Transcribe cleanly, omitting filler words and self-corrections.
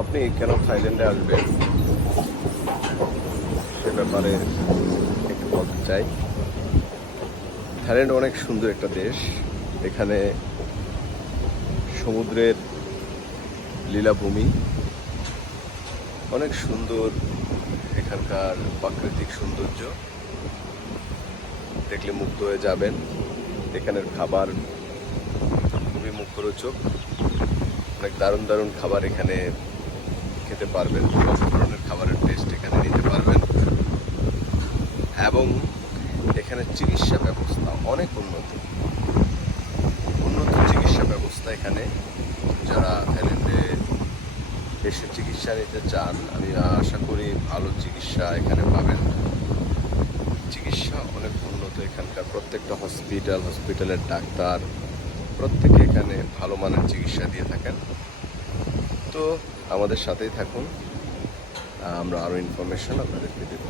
আপনি কেন থাইল্যান্ডে আসবেন সে ব্যাপারে একটু বলতে চাই। থাইল্যান্ড অনেক সুন্দর একটা দেশ। এখানে সমুদ্রের লীলাভূমি, অনেক সুন্দর। এখানকার প্রাকৃতিক সৌন্দর্য দেখলে মুগ্ধ হয়ে যাবেন। এখানের খাবার খুবই মুখরোচক, অনেক দারুণ দারুণ খাবার এখানে খেতে পারবেন। সব ধরনের খাবারের টেস্ট এখানে নিতে পারবেন এবং এখানে চিকিৎসা ব্যবস্থা অনেক উন্নত উন্নত চিকিৎসা ব্যবস্থা এখানে। যারা থাইল্যান্ডে এসে চিকিৎসা নিতে চান, আমি আশা করি ভালো চিকিৎসা এখানে পাবেন। চিকিৎসা অনেক উন্নত। এখানকার প্রত্যেকটা হসপিটালের ডাক্তার প্রত্যেকে এখানে ভালো মানের চিকিৎসা দিয়ে থাকেন। তো আমাদের সাথেই থাকুন, আমরা আরও ইনফরমেশন আপনাদেরকে দেব।